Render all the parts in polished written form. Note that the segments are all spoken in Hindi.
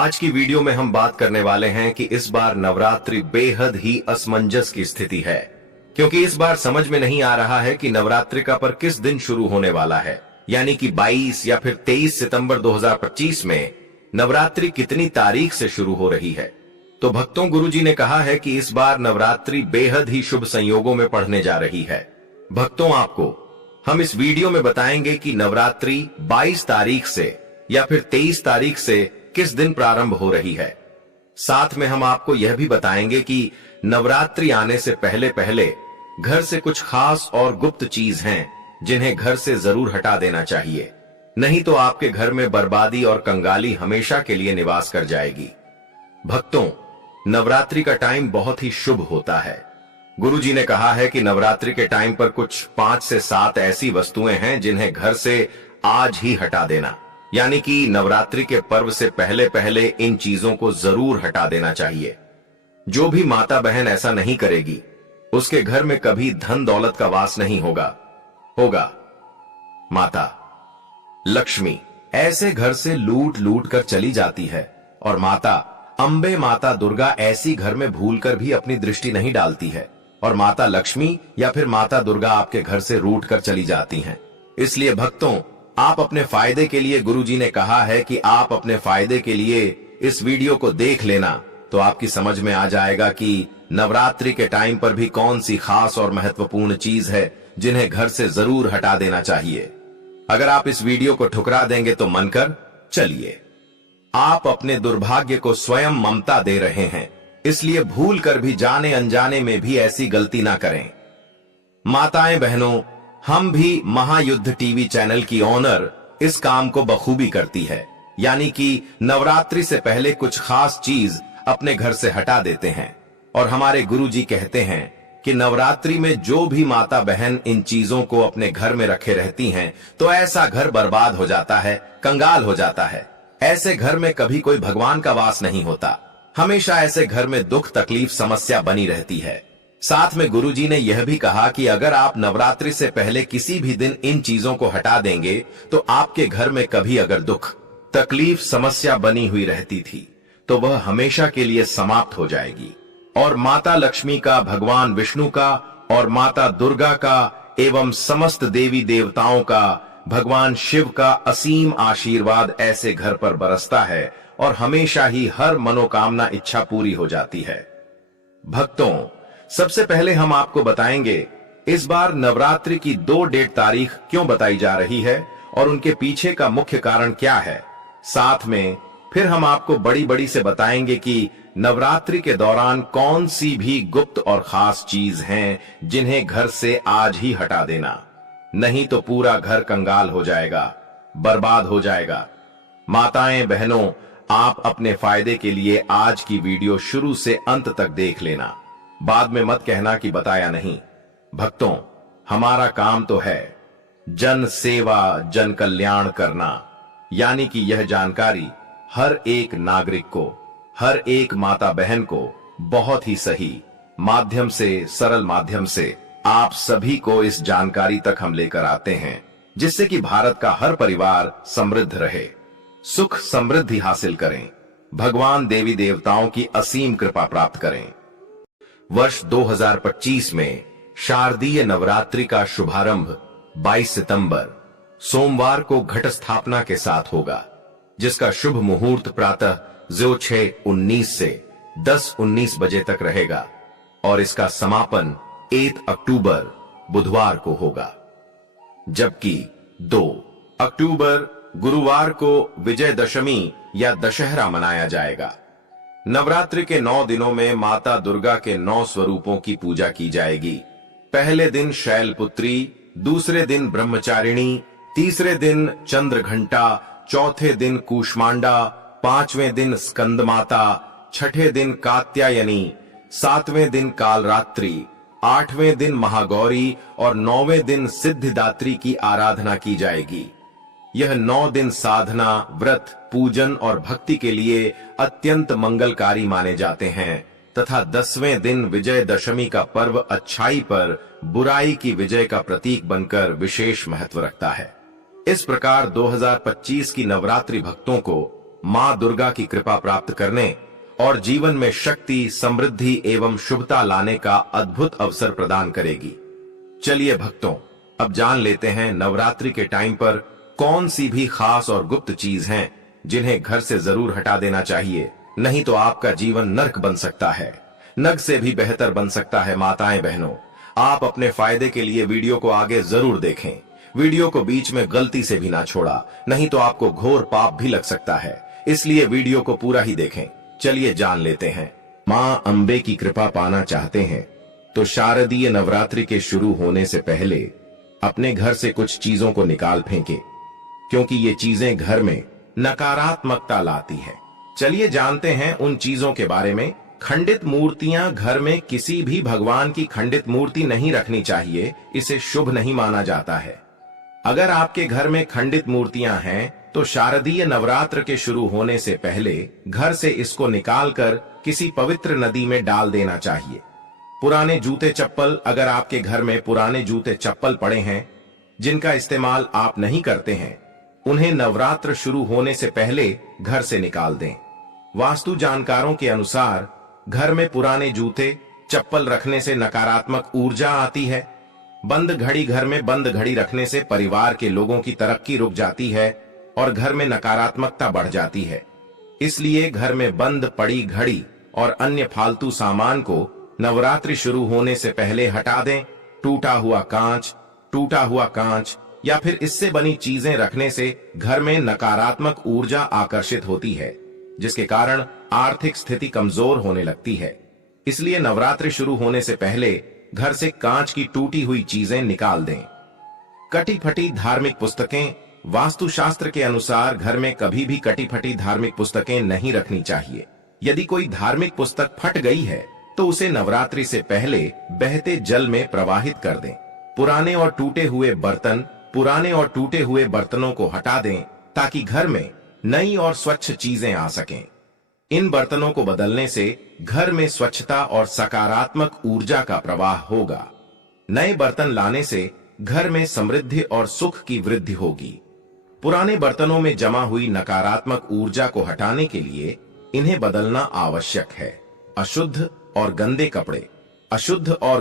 आज की वीडियो में हम बात करने वाले हैं कि इस बार नवरात्रि बेहद ही असमंजस की स्थिति है, क्योंकि इस बार समझ में नहीं आ रहा है कि नवरात्रि का पर्व किस दिन शुरू होने वाला है, यानी कि 22 या फिर 23 सितंबर 2025 में नवरात्रि कितनी तारीख से शुरू हो रही है। तो भक्तों, गुरुजी ने कहा है कि इस बार नवरात्रि बेहद ही शुभ संयोगों में पड़ने जा रही है। भक्तों, आपको हम इस वीडियो में बताएंगे कि नवरात्रि 22 तारीख से या फिर 23 तारीख से किस दिन प्रारंभ हो रही है। साथ में हम आपको यह भी बताएंगे कि नवरात्रि आने से पहले पहले घर से कुछ खास और गुप्त चीज हैं जिन्हें घर से जरूर हटा देना चाहिए, नहीं तो आपके घर में बर्बादी और कंगाली हमेशा के लिए निवास कर जाएगी। भक्तों, नवरात्रि का टाइम बहुत ही शुभ होता है। गुरुजी ने कहा है कि नवरात्रि के टाइम पर कुछ 5 से 7 ऐसी वस्तुएं हैं जिन्हें घर से आज ही हटा देना, यानी कि नवरात्रि के पर्व से पहले पहले इन चीजों को जरूर हटा देना चाहिए। जो भी माता बहन ऐसा नहीं करेगी, उसके घर में कभी धन दौलत का वास नहीं होगा। माता लक्ष्मी ऐसे घर से लूट लूट कर चली जाती है, और माता अंबे, माता दुर्गा ऐसी घर में भूलकर भी अपनी दृष्टि नहीं डालती है, और माता लक्ष्मी या फिर माता दुर्गा आपके घर से रूठ कर चली जाती हैं। इसलिए भक्तों, आप अपने फायदे के लिए, गुरुजी ने कहा है कि आप अपने फायदे के लिए इस वीडियो को देख लेना, तो आपकी समझ में आ जाएगा कि नवरात्रि के टाइम पर भी कौन सी खास और महत्वपूर्ण चीज है जिन्हें घर से जरूर हटा देना चाहिए। अगर आप इस वीडियो को ठुकरा देंगे तो मानकर चलिए, आप अपने दुर्भाग्य को स्वयं ममता दे रहे हैं, इसलिए भूल कर भी जाने अनजाने में भी ऐसी गलती ना करें। माताएं बहनों, हम भी महायुद्ध टीवी चैनल की ऑनर इस काम को बखूबी करती है, यानी कि नवरात्रि से पहले कुछ खास चीज अपने घर से हटा देते हैं। और हमारे गुरुजी कहते हैं कि नवरात्रि में जो भी माता बहन इन चीजों को अपने घर में रखे रहती हैं, तो ऐसा घर बर्बाद हो जाता है, कंगाल हो जाता है। ऐसे घर में कभी कोई भगवान का वास नहीं होता, हमेशा ऐसे घर में दुख तकलीफ समस्या बनी रहती है। साथ में गुरुजी ने यह भी कहा कि अगर आप नवरात्रि से पहले किसी भी दिन इन चीजों को हटा देंगे, तो आपके घर में कभी अगर दुख तकलीफ समस्या बनी हुई रहती थी, तो वह हमेशा के लिए समाप्त हो जाएगी। और माता लक्ष्मी का, भगवान विष्णु का और माता दुर्गा का एवं समस्त देवी देवताओं का, भगवान शिव का असीम आशीर्वाद ऐसे घर पर बरसता है और हमेशा ही हर मनोकामना इच्छा पूरी हो जाती है। भक्तों, सबसे पहले हम आपको बताएंगे इस बार नवरात्रि की 2 डेट तारीख क्यों बताई जा रही है और उनके पीछे का मुख्य कारण क्या है। साथ में फिर हम आपको बड़ी बड़ी से बताएंगे कि नवरात्रि के दौरान कौन सी भी गुप्त और खास चीज हैं जिन्हें घर से आज ही हटा देना, नहीं तो पूरा घर कंगाल हो जाएगा, बर्बाद हो जाएगा। माताएं बहनों, आप अपने फायदे के लिए आज की वीडियो शुरू से अंत तक देख लेना, बाद में मत कहना कि बताया नहीं। भक्तों, हमारा काम तो है जन सेवा, जन कल्याण करना, यानी कि यह जानकारी हर एक नागरिक को, हर एक माता बहन को बहुत ही सही माध्यम से, सरल माध्यम से आप सभी को इस जानकारी तक हम लेकर आते हैं, जिससे कि भारत का हर परिवार समृद्ध रहे, सुख समृद्धि हासिल करें, भगवान देवी देवताओं की असीम कृपा प्राप्त करें। वर्ष 2025 में शारदीय नवरात्रि का शुभारंभ 22 सितंबर सोमवार को घट स्थापना के साथ होगा, जिसका शुभ मुहूर्त प्रातः 06:19 से 10:19 बजे तक रहेगा और इसका समापन 1 अक्टूबर बुधवार को होगा, जबकि 2 अक्टूबर गुरुवार को विजयदशमी या दशहरा मनाया जाएगा। नवरात्रि के 9 दिनों में माता दुर्गा के 9 स्वरूपों की पूजा की जाएगी। पहले दिन शैलपुत्री, दूसरे दिन ब्रह्मचारिणी, तीसरे दिन चंद्रघंटा, चौथे दिन कूष्मांडा, 5वें दिन स्कंद माता, 6ठे दिन कात्यायनी, 7वें दिन कालरात्रि, 8वें दिन महागौरी और 9वें दिन सिद्धिदात्री की आराधना की जाएगी। यह 9 दिन साधना, व्रत, पूजन और भक्ति के लिए अत्यंत मंगलकारी माने जाते हैं तथा 10वें दिन विजयदशमी का पर्व अच्छाई पर बुराई की विजय का प्रतीक बनकर विशेष महत्व रखता है। इस प्रकार 2025 की नवरात्रि भक्तों को मां दुर्गा की कृपा प्राप्त करने और जीवन में शक्ति, समृद्धि एवं शुभता लाने का अद्भुत अवसर प्रदान करेगी। चलिए भक्तों, अब जान लेते हैं नवरात्रि के टाइम पर कौन सी भी खास और गुप्त चीज हैं जिन्हें घर से जरूर हटा देना चाहिए, नहीं तो आपका जीवन नर्क बन सकता है, नग से भी बेहतर बन सकता है। माताएं बहनों, आप अपने फायदे के लिए वीडियो को आगे जरूर देखें। वीडियो को बीच में गलती से भी ना छोड़ा, नहीं तो आपको घोर पाप भी लग सकता है, इसलिए वीडियो को पूरा ही देखें। चलिए जान लेते हैं। मां अंबे की कृपा पाना चाहते हैं तो शारदीय नवरात्रि के शुरू होने से पहले अपने घर से कुछ चीजों को निकाल फेंके, क्योंकि ये चीजें घर में नकारात्मकता लाती है। चलिए जानते हैं उन चीजों के बारे में। खंडित मूर्तियां, घर में किसी भी भगवान की खंडित मूर्ति नहीं रखनी चाहिए, इसे शुभ नहीं माना जाता है। अगर आपके घर में खंडित मूर्तियां हैं तो शारदीय नवरात्र के शुरू होने से पहले घर से इसको निकालकर किसी पवित्र नदी में डाल देना चाहिए। पुराने जूते चप्पल, अगर आपके घर में पुराने जूते चप्पल पड़े हैं जिनका इस्तेमाल आप नहीं करते हैं, उन्हें नवरात्र शुरू होने से पहले घर से निकाल दें। वास्तु जानकारों के अनुसार घर में पुराने जूते चप्पल रखने से नकारात्मक ऊर्जा आती है। बंद घड़ी, घर में बंद घड़ी रखने से परिवार के लोगों की तरक्की रुक जाती है और घर में नकारात्मकता बढ़ जाती है। इसलिए घर में बंद पड़ी घड़ी और अन्य फालतू सामान को नवरात्रि शुरू होने से पहले हटा दें। टूटा हुआ कांच या फिर इससे बनी चीजें रखने से घर में नकारात्मक ऊर्जा आकर्षित होती है, जिसके कारण आर्थिक स्थिति कमजोर होने लगती है। इसलिए नवरात्रि शुरू होने से पहले घर से कांच की टूटी हुई चीजें निकाल दें। कटी फटी धार्मिक पुस्तकें, वास्तुशास्त्र के अनुसार घर में कभी भी कटी फटी धार्मिक पुस्तकें नहीं रखनी चाहिए। यदि कोई धार्मिक पुस्तक फट गई है तो उसे नवरात्रि से पहले बहते जल में प्रवाहित कर दें। पुराने और टूटे हुए बर्तनों को हटा दें ताकि घर में नई और स्वच्छ चीजें आ सकें। इन बर्तनों को बदलने से घर में स्वच्छता और सकारात्मक ऊर्जा का प्रवाह होगा। नए बर्तन लाने से घर में समृद्धि और सुख की वृद्धि होगी। पुराने बर्तनों में जमा हुई नकारात्मक ऊर्जा को हटाने के लिए इन्हें बदलना आवश्यक है। अशुद्ध और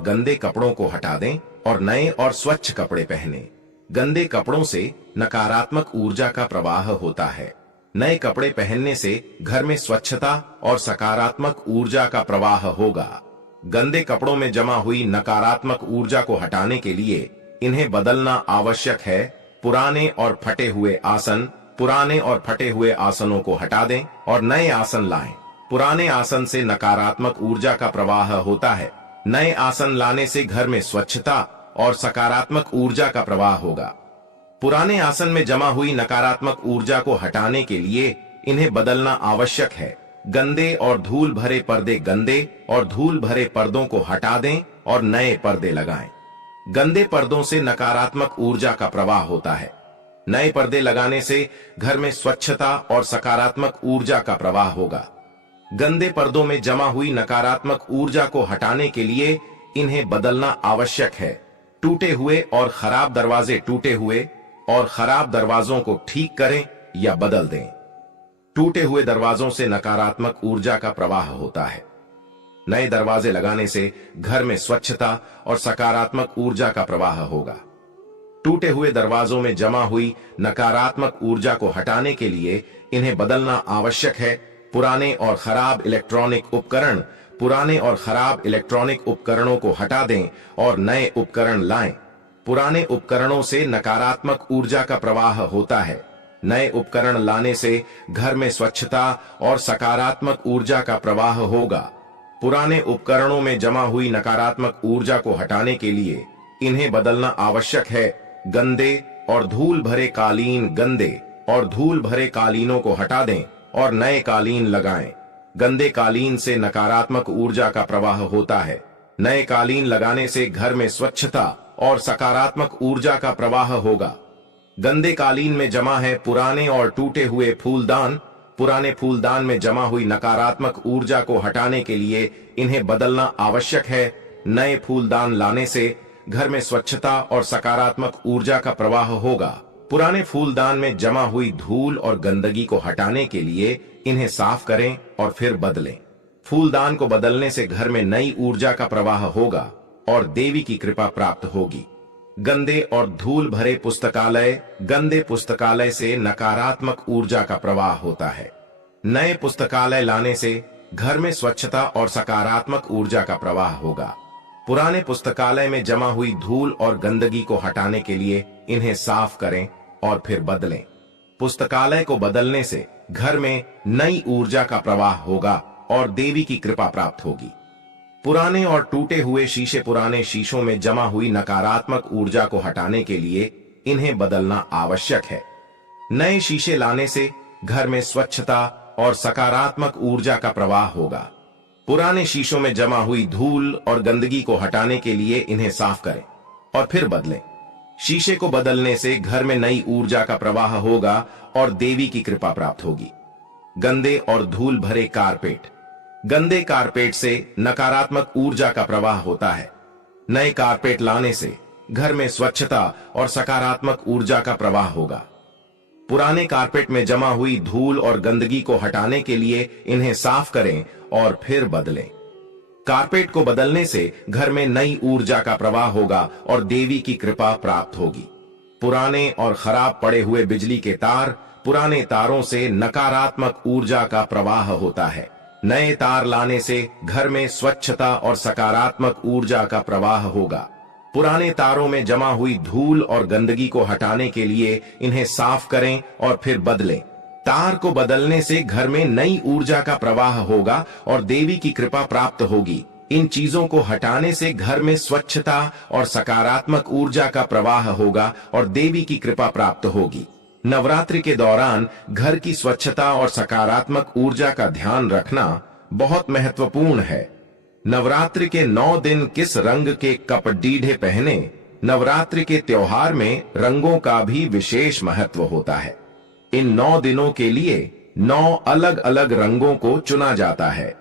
गंदे कपड़ों को हटा दें और नए और स्वच्छ कपड़े पहने। गंदे कपड़ों से नकारात्मक ऊर्जा का प्रवाह होता है। नए कपड़े पहनने से घर में स्वच्छता और सकारात्मक ऊर्जा का प्रवाह होगा। गंदे कपड़ों में जमा हुई नकारात्मक ऊर्जा को हटाने के लिए इन्हें बदलना आवश्यक है। पुराने और फटे हुए आसनों को हटा दें और नए आसन लाएं। पुराने आसन से नकारात्मक ऊर्जा का प्रवाह होता है। नए आसन लाने से घर में स्वच्छता और सकारात्मक ऊर्जा का प्रवाह होगा। पुराने आसन में जमा हुई नकारात्मक ऊर्जा को हटाने के लिए इन्हें बदलना आवश्यक है। गंदे और धूल भरे पर्दों को हटा दें और नए पर्दे लगाएं। गंदे पर्दों से नकारात्मक ऊर्जा का प्रवाह होता है। नए पर्दे लगाने से घर में स्वच्छता और सकारात्मक ऊर्जा का प्रवाह होगा। गंदे पर्दों में जमा हुई नकारात्मक ऊर्जा को हटाने के लिए इन्हें बदलना आवश्यक है। टूटे हुए और खराब दरवाजों को ठीक करें या बदल दें। टूटे हुए दरवाजों से नकारात्मक ऊर्जा का प्रवाह होता है। नए दरवाजे लगाने से घर में स्वच्छता और सकारात्मक ऊर्जा का प्रवाह होगा। टूटे हुए दरवाजों में जमा हुई नकारात्मक ऊर्जा को हटाने के लिए इन्हें बदलना आवश्यक है। पुराने और खराब इलेक्ट्रॉनिक उपकरणों को हटा दें और नए उपकरण लाएं। पुराने उपकरणों से नकारात्मक ऊर्जा का प्रवाह होता है। नए उपकरण लाने से घर में स्वच्छता और सकारात्मक ऊर्जा का प्रवाह होगा। पुराने उपकरणों में जमा हुई नकारात्मक ऊर्जा को हटाने के लिए इन्हें बदलना आवश्यक है। गंदे और धूल भरे कालीनों को हटा दें और नए कालीन लगाएं। गंदे कालीन से नकारात्मक ऊर्जा का प्रवाह होता है। नए कालीन लगाने से घर में स्वच्छता और सकारात्मक ऊर्जा का प्रवाह होगा। गंदे कालीन में जमा है पुराने और टूटे हुए फूलदान। पुराने फूलदान में जमा हुई नकारात्मक ऊर्जा को हटाने के लिए इन्हें बदलना आवश्यक है। नए फूलदान लाने से घर में स्वच्छता और सकारात्मक ऊर्जा का प्रवाह होगा। पुराने फूलदान में जमा हुई धूल और गंदगी को हटाने के लिए इन्हें साफ करें और फिर बदलें। फूलदान को बदलने से घर में नई ऊर्जा का प्रवाह होगा और देवी की कृपा प्राप्त होगी। गंदे और धूल भरे पुस्तकालय, गंदे पुस्तकालय से नकारात्मक ऊर्जा का प्रवाह होता है। नए पुस्तकालय लाने से घर में स्वच्छता और सकारात्मक ऊर्जा का प्रवाह होगा। पुराने पुस्तकालय में जमा हुई धूल और गंदगी को हटाने के लिए इन्हें साफ करें और फिर बदलें। पुस्तकालय को बदलने से घर में नई ऊर्जा का प्रवाह होगा और देवी की कृपा प्राप्त होगी। पुराने और टूटे हुए शीशे, पुराने शीशों में जमा हुई नकारात्मक ऊर्जा को हटाने के लिए इन्हें बदलना आवश्यक है। नए शीशे लाने से घर में स्वच्छता और सकारात्मक ऊर्जा का प्रवाह होगा। पुराने शीशों में जमा हुई धूल और गंदगी को हटाने के लिए इन्हें साफ करें और फिर बदलें। शीशे को बदलने से घर में नई ऊर्जा का प्रवाह होगा और देवी की कृपा प्राप्त होगी। गंदे और धूल भरे कारपेट, गंदे कारपेट से नकारात्मक ऊर्जा का प्रवाह होता है। नए कारपेट लाने से घर में स्वच्छता और सकारात्मक ऊर्जा का प्रवाह होगा। पुराने कारपेट में जमा हुई धूल और गंदगी को हटाने के लिए इन्हें साफ करें और फिर बदलें। कारपेट को बदलने से घर में नई ऊर्जा का प्रवाह होगा और देवी की कृपा प्राप्त होगी। पुराने और खराब पड़े हुए बिजली के तार, पुराने तारों से नकारात्मक ऊर्जा का प्रवाह होता है। नए तार लाने से घर में स्वच्छता और सकारात्मक ऊर्जा का प्रवाह होगा। पुराने तारों में जमा हुई धूल और गंदगी को हटाने के लिए इन्हें साफ करें और फिर बदलें। तार को बदलने से घर में नई ऊर्जा का प्रवाह होगा और देवी की कृपा प्राप्त होगी। इन चीजों को हटाने से घर में स्वच्छता और सकारात्मक ऊर्जा का प्रवाह होगा और देवी की कृपा प्राप्त होगी। नवरात्रि के दौरान घर की स्वच्छता और सकारात्मक ऊर्जा का ध्यान रखना बहुत महत्वपूर्ण है। नवरात्रि के 9 दिन किस रंग के कपड़े पहने? नवरात्रि के त्योहार में रंगों का भी विशेष महत्व होता है। इन 9 दिनों के लिए 9 अलग अलग रंगों को चुना जाता है।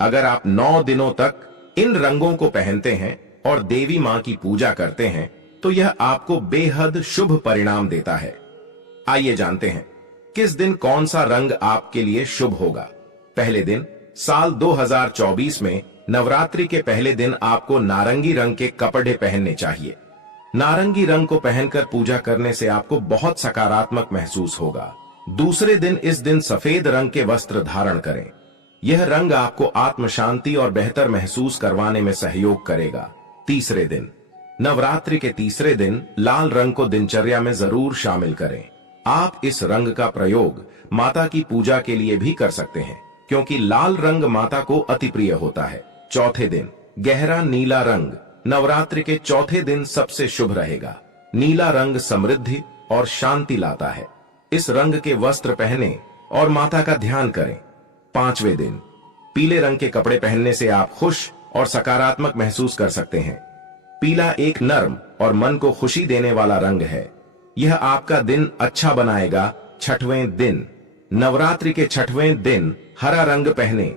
अगर आप 9 दिनों तक इन रंगों को पहनते हैं और देवी मां की पूजा करते हैं तो यह आपको बेहद शुभ परिणाम देता है। आइए जानते हैं किस दिन कौन सा रंग आपके लिए शुभ होगा। पहले दिन, साल 2024 में नवरात्रि के पहले दिन आपको नारंगी रंग के कपड़े पहनने चाहिए। नारंगी रंग को पहनकर पूजा करने से आपको बहुत सकारात्मक महसूस होगा। दूसरे दिन, इस दिन सफेद रंग के वस्त्र धारण करें। यह रंग आपको आत्म शांति और बेहतर महसूस करवाने में सहयोग करेगा। तीसरे दिन, नवरात्रि के तीसरे दिन लाल रंग को दिनचर्या में जरूर शामिल करें। आप इस रंग का प्रयोग माता की पूजा के लिए भी कर सकते हैं क्योंकि लाल रंग माता को अति प्रिय होता है। चौथे दिन, गहरा नीला रंग नवरात्रि के चौथे दिन सबसे शुभ रहेगा। नीला रंग समृद्धि और शांति लाता है। इस रंग के वस्त्र पहने और माता का ध्यान करें। पांचवें दिन, पीले रंग के कपड़े पहनने से आप खुश और सकारात्मक महसूस कर सकते हैं। पीला एक नर्म और मन को खुशी देने वाला रंग है। यह आपका दिन अच्छा बनाएगा। छठवें दिन, नवरात्रि के छठवें दिन हरा रंग पहने।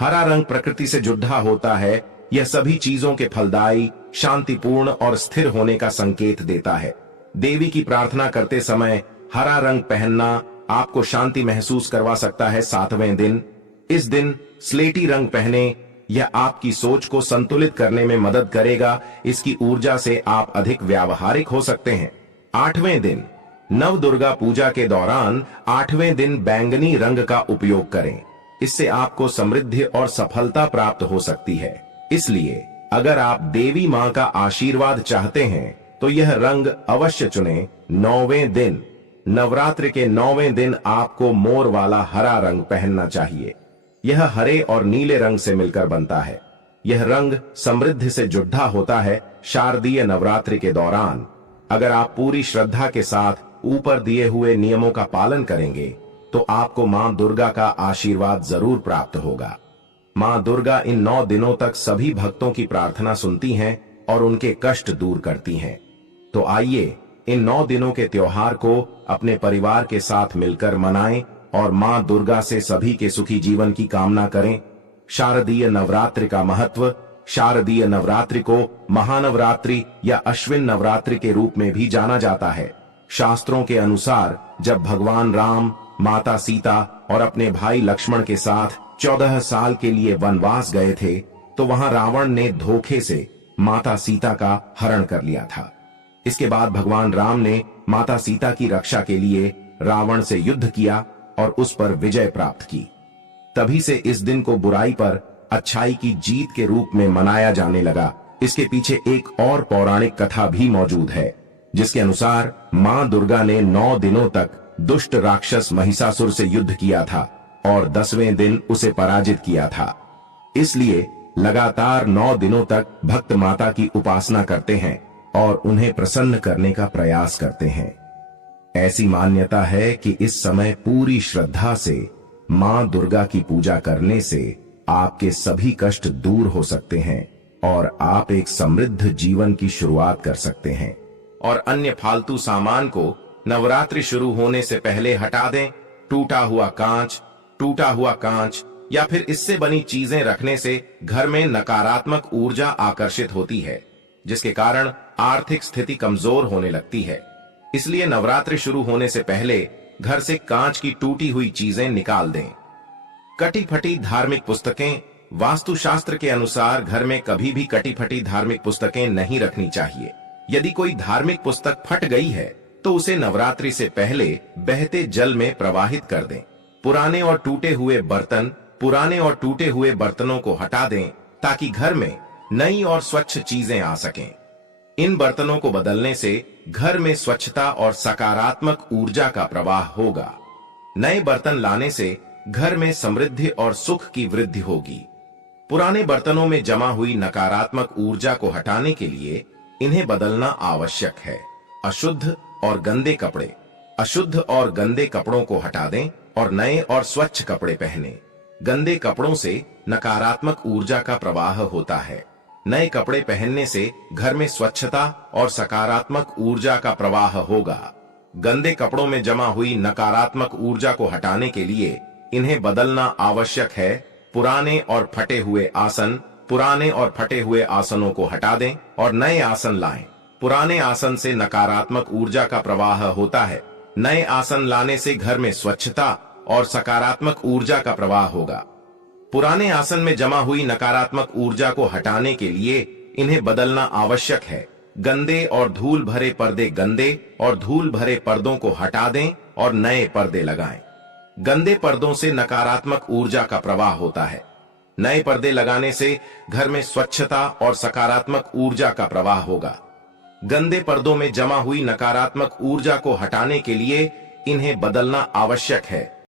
हरा रंग प्रकृति से जुड़ा होता है। यह सभी चीजों के फलदायी, शांतिपूर्ण और स्थिर होने का संकेत देता है। देवी की प्रार्थना करते समय हरा रंग पहनना आपको शांति महसूस करवा सकता है। सातवें दिन, इस दिन स्लेटी रंग पहने। यह आपकी सोच को संतुलित करने में मदद करेगा। इसकी ऊर्जा से आप अधिक व्यावहारिक हो सकते हैं। आठवें दिन, नव दुर्गा पूजा के दौरान 8वें दिन बैंगनी रंग का उपयोग करें। इससे आपको समृद्धि और सफलता प्राप्त हो सकती है। इसलिए अगर आप देवी मां का आशीर्वाद चाहते हैं तो यह रंग अवश्य चुनें। 9वें दिन, नवरात्रि के 9वें दिन आपको मोर वाला हरा रंग पहनना चाहिए। यह हरे और नीले रंग से मिलकर बनता है। यह रंग समृद्धि से जुड़ा होता है। शारदीय नवरात्रि के दौरान अगर आप पूरी श्रद्धा के साथ ऊपर दिए हुए नियमों का पालन करेंगे तो आपको मां दुर्गा का आशीर्वाद जरूर प्राप्त होगा। मां दुर्गा इन 9 दिनों तक सभी भक्तों की प्रार्थना सुनती हैं और उनके कष्ट दूर करती हैं। तो आइए इन 9 दिनों के त्योहार को अपने परिवार के साथ मिलकर मनाएं और मां दुर्गा से सभी के सुखी जीवन की कामना करें। शारदीय नवरात्रि का महत्व। शारदीय नवरात्रि को महानवरात्रि या अश्विन नवरात्रि के रूप में भी जाना जाता है। शास्त्रों के अनुसार जब भगवान राम, माता सीता और अपने भाई लक्ष्मण के साथ 14 साल के लिए वनवास गए थे, तो वहां रावण ने धोखे से माता सीता का हरण कर लिया था। इसके बाद भगवान राम ने माता सीता की रक्षा के लिए रावण से युद्ध किया और उस पर विजय प्राप्त की। तभी से इस दिन को बुराई पर अच्छाई की जीत के रूप में मनाया जाने लगा। इसके पीछे एक और पौराणिक कथा भी मौजूद है, जिसके अनुसार मां दुर्गा ने 9 दिनों तक दुष्ट राक्षस महिषासुर से युद्ध किया था और 10वें दिन उसे पराजित किया था। इसलिए लगातार 9 दिनों तक भक्त माता की उपासना करते हैं और उन्हें प्रसन्न करने का प्रयास करते हैं। ऐसी मान्यता है कि इस समय पूरी श्रद्धा से मां दुर्गा की पूजा करने से आपके सभी कष्ट दूर हो सकते हैं और आप एक समृद्ध जीवन की शुरुआत कर सकते हैं। और अन्य फालतू सामान को नवरात्रि शुरू होने से पहले हटा दें। टूटा हुआ कांच या फिर इससे बनी चीजें रखने से घर में नकारात्मक ऊर्जा आकर्षित होती है, जिसके कारण आर्थिक स्थिति कमजोर होने लगती है। इसलिए नवरात्रि शुरू होने से पहले घर से कांच की टूटी हुई चीजें निकाल दें। कटी फटी धार्मिक पुस्तकें, वास्तुशास्त्र के अनुसार घर में कभी भी कटी फटी धार्मिक पुस्तकें नहीं रखनी चाहिए। यदि कोई धार्मिक पुस्तक फट गई है तो उसे नवरात्रि से पहले बहते जल में प्रवाहित कर दें। पुराने और टूटे हुए बर्तनों को हटा दें ताकि घर में नई और स्वच्छ चीजें आ सकें। इन बर्तनों को बदलने से घर में स्वच्छता और सकारात्मक ऊर्जा का प्रवाह होगा। नए बर्तन लाने से घर में समृद्धि और सुख की वृद्धि होगी। पुराने बर्तनों में जमा हुई नकारात्मक ऊर्जा को हटाने के लिए इन्हें बदलना आवश्यक है। अशुद्ध और गंदे कपड़ों को हटा दें और नए और स्वच्छ कपड़े पहनें। गंदे कपड़ों से नकारात्मक ऊर्जा का प्रवाह होता है। नए कपड़े पहनने से घर में स्वच्छता और सकारात्मक ऊर्जा का प्रवाह होगा। गंदे कपड़ों में जमा हुई नकारात्मक ऊर्जा को हटाने के लिए इन्हें बदलना आवश्यक है। पुराने और फटे हुए आसनों को हटा दें और नए आसन लाएं। पुराने आसन से नकारात्मक ऊर्जा का प्रवाह होता है। नए आसन लाने से घर में स्वच्छता और सकारात्मक ऊर्जा का प्रवाह होगा। पुराने आसन में जमा हुई नकारात्मक ऊर्जा को हटाने के लिए इन्हें बदलना आवश्यक है। गंदे और धूल भरे पर्दों को हटा दें और नए पर्दे लगाएं। गंदे पर्दों से नकारात्मक ऊर्जा का प्रवाह होता है। नए पर्दे लगाने से घर में स्वच्छता और सकारात्मक ऊर्जा का प्रवाह होगा। गंदे पर्दों में जमा हुई नकारात्मक ऊर्जा को हटाने के लिए इन्हें बदलना आवश्यक है।